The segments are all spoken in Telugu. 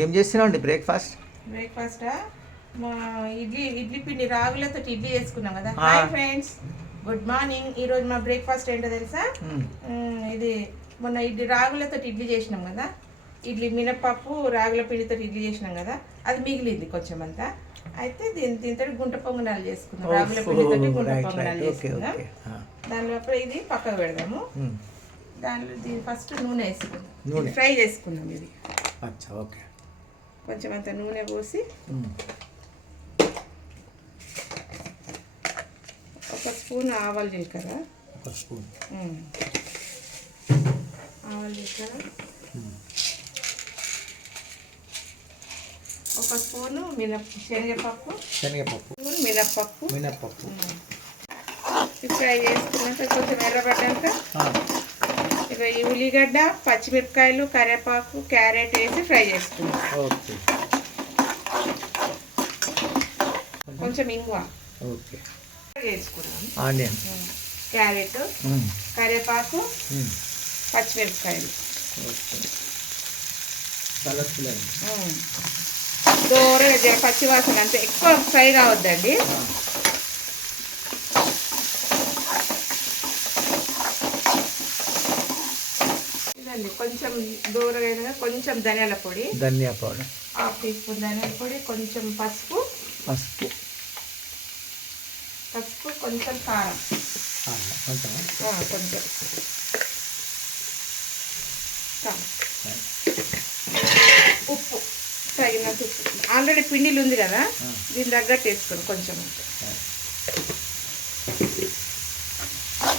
ఏం చేస్తున్నావు అండి? బ్రేక్ఫాస్ట్ బ్రేక్ఫాస్టా మా ఇడ్లీ ఇడ్లీ పిండి రాగులతో ఇడ్లీ చేసుకున్నాం కదా. హాయ్ ఫ్రెండ్స్ గుడ్ మార్నింగ్ ఈరోజు మా బ్రేక్ఫాస్ట్ ఏంటో తెలుసా? మ్, ఇది మొన్న ఇడ్లీ రాగులతో ఇడ్లీ చేసినాం కదా. ఇడ్లీ మినపప్పు రాగుల పిండితో ఇడ్లీ చేసినాం కదా. అది మిగిలింది కొంచెం అంతా. అయితే దీని దీంతో గుంట పొంగనాలు చేసుకున్నాం. రాగుల పిండితో గుంట పొంగనాలు చేసుకుందాం దాని లోపల ఇది పక్కకు పెడదాము. దానిలో దీని ఫస్ట్ నూనె వేసుకుందాం ఫ్రై చేసుకుందాం ఇది. ఓకే. కొంచెం అంత నూనె పోసి ఒక స్పూన్ ఆవాలు జీలకర్ర. ఒక స్పూన్. ఆవాలు జీలకర్ర. ఒక స్పూను మినప శనగపప్పు. శనగపప్పు. మినప్పప్పు. మినప్పప్పు. ఫ్రై చేసుకున్నాక కొంచెం ఎర్రబడ్డాక ఇక ఈ ఉల్లిగడ్డ పచ్చిమిరపకాయలు కరివేపాకు క్యారెట్ వేసి ఫ్రై చేసుకున్నాం ఓకే. కొంచెం ఇంగువ. ఓకే. ఆనియన్. క్యారెట్ కరివేపాకు పచ్చిమిరపకాయలు. దూరగా పచ్చివాసన అంతే. ఎక్కువ ఫ్రై కావద్దండి. ఇదండి. కొంచెం దూరగా అయినాక కొంచెం ధనియాల పొడి. ధనియా పౌడర్. హాఫ్ టీ స్పూన్ ధనియాల పొడి కొంచెం పసుపు. పసుపు. పసుపు కొంచెం కారం. కొంచెం. కొంచెం. ఉప్పు. తగినంత ఉప్పు. ఆల్రెడీ పిండిలు ఉంది కదా. దీని తగ్గట్టు వేసుకోండి కొంచెం.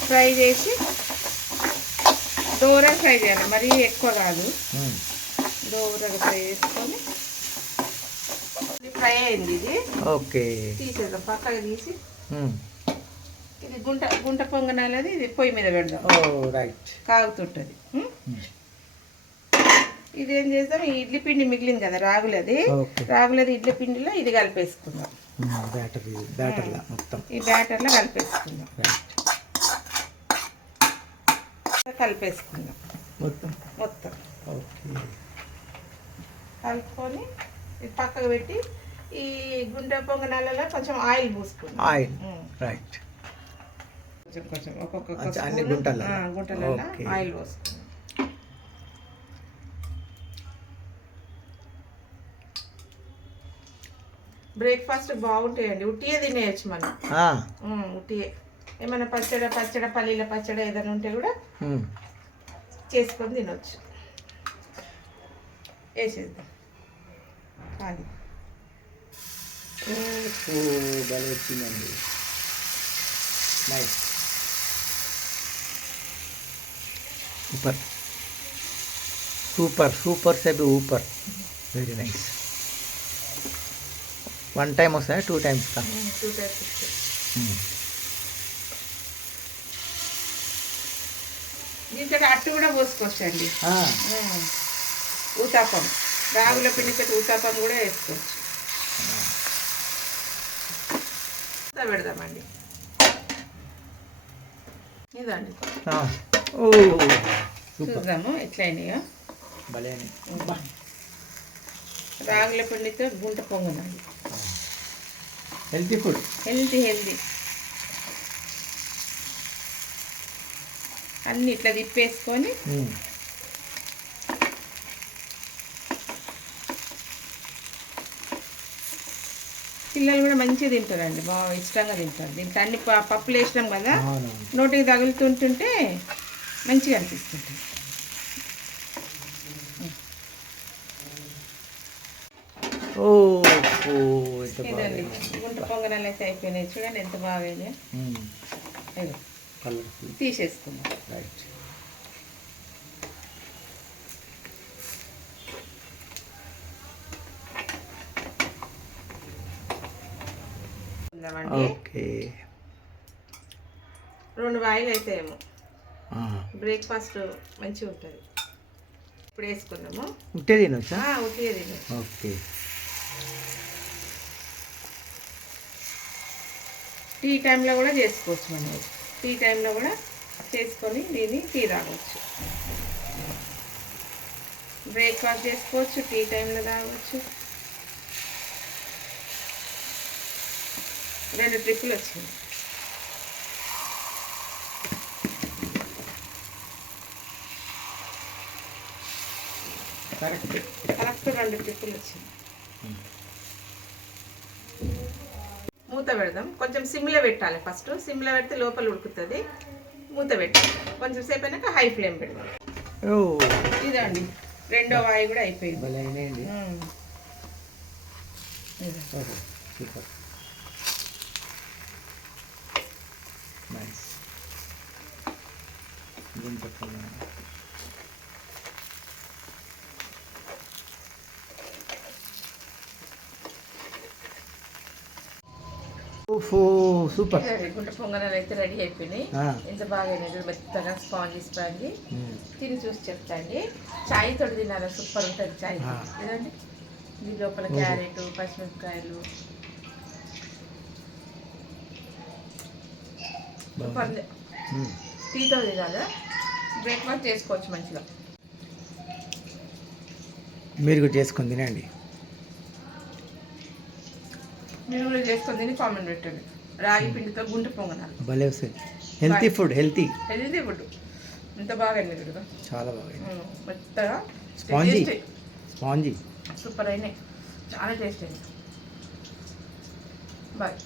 ఫ్రై చేసి దూరగా ఫ్రై చేయాలి. మరీ ఎక్కువ కాదు. దూరగా ఫ్రై చేసుకొని ఫ్రై అయింది ఇది. ఓకే. తీసేద్దాం. పక్కకి తీసి. ఇది గుంట గుంట పొంగనాలది ఇది పొయ్యి మీద పెడదాం. All right. కాగుతుంటుంది. ఇదేం చేద్దాం? ఈ ఇడ్లీ పిండి మిగిలింది కదా రాగులది. రాగులది ఇడ్లీ పిండిలో ఇది కలిపేసుకుందాం. బ్యాటర్ బ్యాటర్లా మొత్తం. ఈ బ్యాటర్లో కలిపేసుకుందాం. రైట్. కలిపేసుకుందాం. మొత్తం? మొత్తం. ఓకే. కలుపుకొని పక్కకు పెట్టి ఈ గుండె పొంగనాలలో కొంచెం ఆయిల్ పూసుకుందాం. ఆయిల్. రైట్. కొంచెం కొంచెం ఒక్కొక్క అన్ని స్పూను, గుంటలలో? ఆ, గుంటలలో ఓకే. ఆయిల్ పోసుకుందాం. బ్రేక్ఫాస్ట్ బాగుంటాయండి. ఉట్టియే తినేయచ్చు మనం. ఉట్టియే. ఏమైనా పచ్చడి పచ్చడి పల్లీల పచ్చడి ఏదైనా ఉంటే కూడా చేసుకొని తినొచ్చు. వేసేద్దాం. భలే వచ్చిందండి. నైస్. సూపర్. సూపర్ సూపర్ సెబి ఊపర్. Very nice. వన్ టైం వస్తాయి? టూ టైమ్స్ టూ టైప్స్ దీంతో అట్టు కూడా పోసుకోవచ్చండి. ఊతాపం. రాగుల పిండితో ఊతాపం కూడా వేసుకోవచ్చు. పెడదామండి. ఇదండి. ఓ. సూపర్ చూద్దాము ఎట్లయినాయో. భలే రాగుల పిండితో గుంట పొంగనాలి హెల్తీ ఫుడ్. Healthy healthy. అన్ని ఇట్లా తిప్పేసుకొని పిల్లలు కూడా మంచిగా తింటారండి బాగా ఇష్టంగా తింటారు. దీంట్లో అన్ని పప్పులు వేసినాం కదా నోటికి తగులుతుంటుంటే మంచిగా అనిపిస్తుంది ఓ ఓ ఎంత ఇదండి బాగా గుంట పొంగనాలు అయితే అయిపోయినాయి. చూడండి ఎంత బాగా తీసేసుకుందాం. Right okay. రెండు వాయిలు అవుతాయేమో బ్రేక్ఫాస్ట్ మంచిగా ఉంటుంది. ఇప్పుడు వేసుకున్నాము ఉంటే తినొచ్చా? ఉట్టిది ఓకే. టీ టైంలో కూడా చేసుకోవచ్చు మనం. టీ టైంలో కూడా చేసుకొని దీన్ని టీ తాగొచ్చు. బ్రేక్ఫాస్ట్ చేసుకోవచ్చు టీ టైంలో తాగవచ్చు రెండు ట్రిప్పులు వచ్చింది. కరెక్ట్. కరెక్ట్ రెండు ట్రిప్పులు వచ్చింది. మూత పెడదాం. కొంచెం సిమ్లో పెట్టాలి ఫస్ట్. సిమ్లో పెడితే లోపల ఉడుకుతుంది. మూత పెట్టాలి. కొంచెం సేపు అయినాక హై ఫ్లేమ్ పెడదాం. ఓ. ఇదండి. రెండో వాయి కూడా అయిపోయింది. నైస్. సూపర్. గుంట పొంగనాలు అయితే రెడీ అయిపోయినాయి. ఎంత బాగా మెత్తగా స్పాంజీ స్పాంజీ. తిని చూసి చెప్తా అండి. చాయ్ తోటి తినాలి? సూపర్ ఉంటుంది చాయ్. ఆ. ఇదండి దీని లోపల క్యారెట్ పచ్చిమిరపకాయలు. సూపర్. టీతో తినాలి? బ్రేక్ఫాస్ట్ చేసుకోవచ్చు మంచిగా. మీరు కూడా చేసుకొని తినండి. మీరు కూడా చేసుకొని తిని కామెంట్ పెట్టండి. రాగి పిండితో గుంట పొంగనాలు భలే వస్తుంది. Healthy food healthy healthy food ఎంత బాగా అయింది కదా? చాలా బాగా మెత్తగా స్పాంజీ. స్పాంజీ. సూపర్ అయినాయి. చాలా టేస్ట్ అయింది. బాయ్